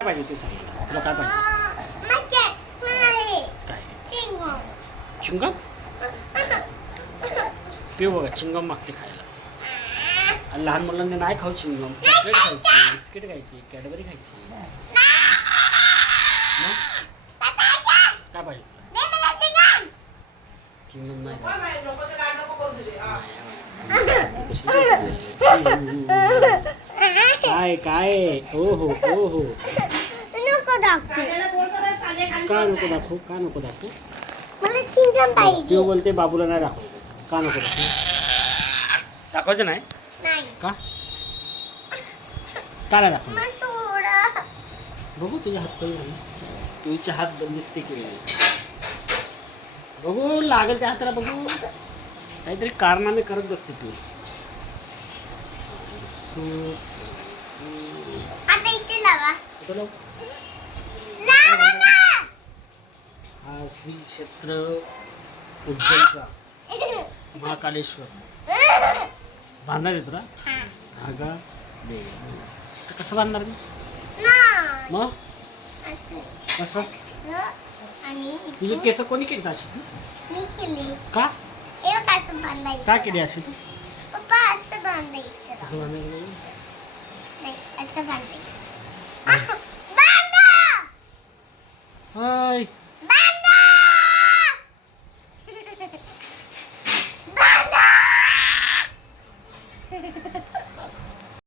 पाहिजे ते सांग मला. तुला काय पाहिजे काय चिंगम पिऊ बघा चिंगम मागते खायला आणि लहान मुलांना नाही खाऊ चिंगम चॉकलेट खायची बिस्किट खायची कॅडबरी खायची मग काय पाहिजे चिंगम नाही खायचं. काय काय? ओ हो ओ हो. का नको दाखवू? का नको दाखवू? मला चिंगम पाहिजे. बोलते बाबूला नाही दाखवू. का नको दाखवू? दाखवायचं नाही? नाही. का? का नाही दाखवू बघू तुझे हात पण झाले तुझे हात बंदिस्ती केले बघू लागेल त्या हाताला बघू. काहीतरी कारणाने करत बसते तू. ना हा श्री क्षेत्र उज्जैनचा महाकालेश्वर. बांधणार आहे तुला हा. धागा दे तर कसं बांधणार मी. मग? असं. कसं? असं. आणि तुझे केस कोणी केली अशी मी केली. का? असं बांधायचं. का केली अशी तू पप्पा असं बांधायचं. कसं बांधायचं? नाही असं बांधायचं. イバンダー。バンダー。